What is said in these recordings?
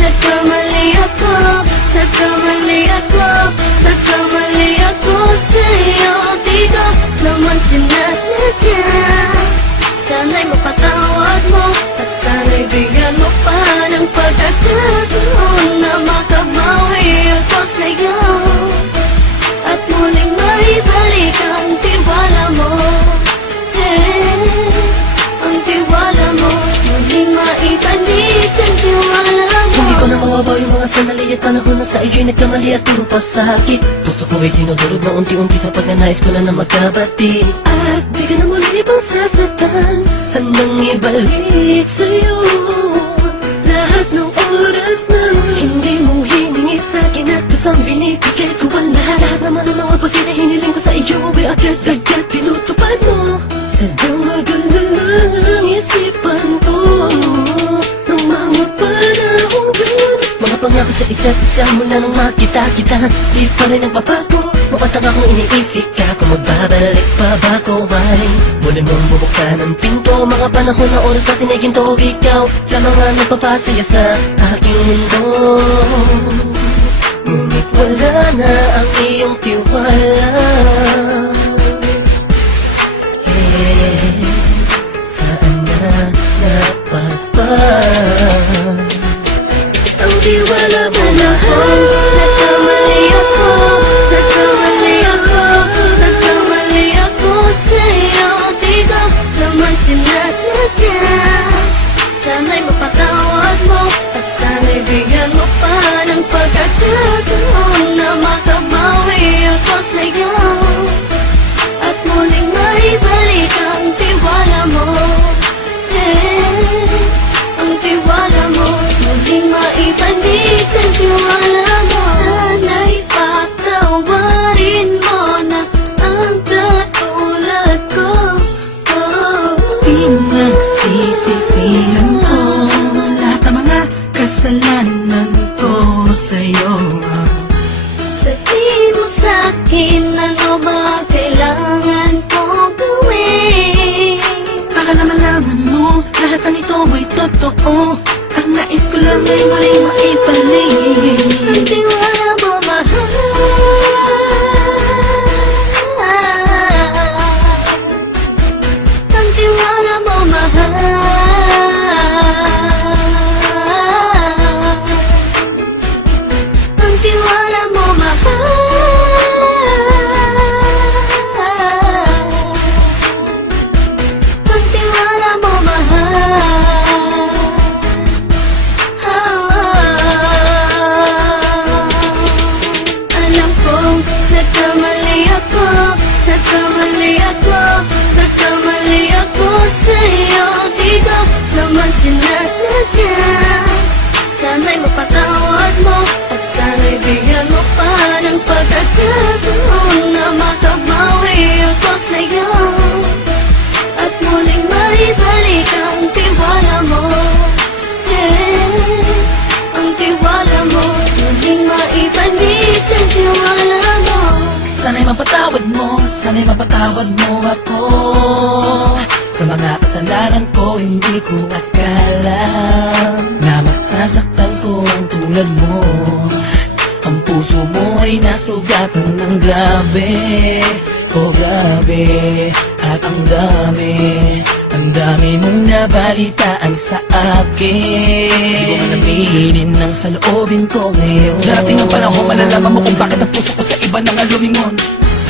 nagkamali ako, nagkamali ako, nagkamali ako sa'yo. Di ko naman sinasadya. Sana'y mapatawad mo at sana'y bigyan mo pa ng pagkakataon na makabawi ako sa'yo at muling maibalik ang tiwala mo. Ang tiwala mo, muling maibalik ang tiwala mo. Hindi ko na mawabaw yung mga sandali at panahon na sa iyo'y nagkamali at puro pasakit. Puso ko ay dinudurog na unti-unti sa pagkanais ko na magkabati. At di ka na muli pang sasaktan, handang ibalik sa'yo lahat ng oras na hindi mo hiningi sa'kin at kusang binibigay ko ang lahat. Lahat naman ng mga bagay na hiniling ko sa iyo ay agad-agad tinutupad mo. Sadyang magalang isipan ko ng mga panahong yun. Mga pangako sa isa't isa mula nung makita kita, di pa rin nagpapago. Mapatang akong iniisip ka kung magbabalik pa ba ko ay muli mong bubuksan ang pinto. Mga panahon na oras natin ay ginto, ikaw lamang ang nagpapasaya sa aking mundo. Ngunit wala na ang iyong tiwala. Saan na napagpag ang tiwala mo mahal? Nagkamali ako, nagkamali ako, nagkamali ako sa'yo. Di ko naman sinasadya. Sana'y mapatawad mo at sana'y bigyan mo pa ng pagkakataon na makabawi ako sa'yo at muling maibalik ang tiwala mo. Ang tiwala mo, muling maibalik ang tiwala mo. Sana'y patawarin mo na ang katulad ko. Pinagsisisihan ko lahat ng mga kasalanan ko sa'yo. Sabihin mo sa'kin ano ba kailangan kong gawin Para malaman mo lahat ng ito ay totoo. Ang nais ko lang ay muling maibalik ang tiwala mo, mahal. Ang tiwala mo, mahal. Ang tiwala mo, mahal. Ang tiwala mo, mahal. Alam kong nagkamali ako, nagkamali ako, nagkamali ako sa'yo. Di ko naman sinasadya. Sana'y mapatawad mo at sana'y bigyan mo pa ng pagkakataon na makabawi ako sa'yo at muling maibalik ang tiwala mo. Ang tiwala mo, muling maibalik ang tiwala mo. Sana'y mapatawad mo, sana'y mapatawad mo ako sa mga kasalanan ko. Hindi ko akala na masasaktan ko ang tulad mo. Ang puso mo ay nasugatan ng grabe. Oh grabe, at ang dami mong nabalitaan sa akin. Di ko man aminin ang saloobin ko ngayon. Darating ang panahon, malalaman mo kung bakit ang puso ko sa iba nang lumingon.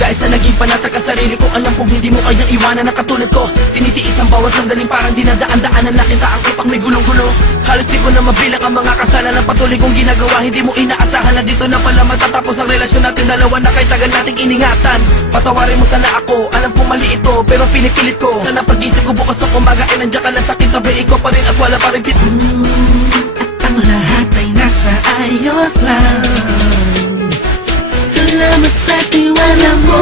Dahil sa naging panatag ka sarili ko, alam kong hindi mo kayang iwanan na katulad ko. Tinitiis ang bawat sandaling parang dinadaan-daanan lang kita ang utak may gulong-gulo. Halos di ko na mabilang ang mga kasalanan patuloy kong ginagawa. Hindi mo inaasahan na dito na pala matatapos ang relasyon natin dalawa na kay tagal nating iningatan. Patawarin mo sana ako, alam kong mali ito pero pinipilit ko. Sana pag-isip ko bukas ng umaga ay nandiyan ka lang sa akin, tabi ikaw pa rin at wala pa rin at ang lahat ay nasa ayos lang. Salamat sa tiwala mo.